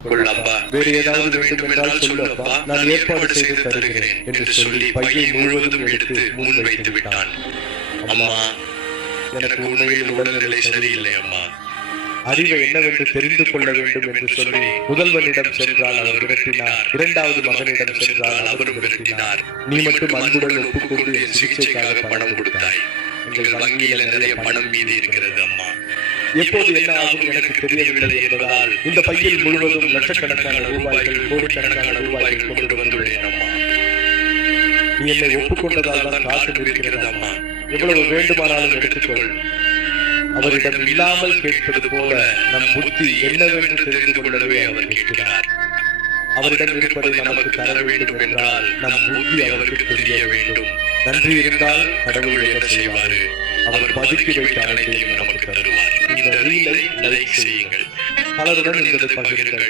கொள்ளப்பா, வேறு ஏதாவது வேண்டும் என்றால் சொல்லப்பா, நான் ஏற்பாடு செய்து தருகிறேன் என்று சொல்லி பையை முழுவதும் எடுத்து முன் வைத்து விட்டான். அம்மா, எனக்கு உண்மையில் உடல்நிலை சரியில்லை அம்மா, அறிவை என்னவென்று தெரிந்து கொள்ள வேண்டும் என்று சொல்லி முதல்வனிடம் சென்றால் அவர் விரட்டினார். இரண்டாவது மகனிடம் சென்றால் அவரும் விரட்டினார். நீ மட்டும் அன்புடன் ஒப்புக்கொண்டு என் சிகிச்சைக்காக பணம் கொடுத்தாய். எங்கள் வங்கியில நிறைய பணம் மீதி இருக்கிறது அம்மா. எப்போது என்ன ஆகும் எனக்கு தெரியவில்லை என்பதால் இந்த பையில் முழுவதும் லட்சக்கணக்கான ரூபாய்கள், கோடிக்கணக்கான ரூபாய்கள் கொண்டு வந்துள்ளேன் அம்மா. நீ என்னை ஒப்புக்கொண்டதால் தான் காத்து இருக்கிறது அம்மா. எவ்வளவு வேண்டுமானாலும் எடுத்துக்கொள். அவரிடம் இல்லாமல் கேட்பது போல நம் புத்தி என்னவென்று தெரிந்து கொள்ளவே அவர் கேட்கிறார். அவரிடம் இருப்பதை நமக்கு தர வேண்டும் என்றால் நம் புத்தி அவருக்கு தெரிய வேண்டும். நன்றி இருந்தால் கடவுள் என்ன செய்வாரு? அவர் பதுக்கி வைத்த அனைத்தையும் நமக்கு தருவார். இந்த ரீலை லைக் செய்யுங்கள், பலருடன் இந்த பகிருங்கள்.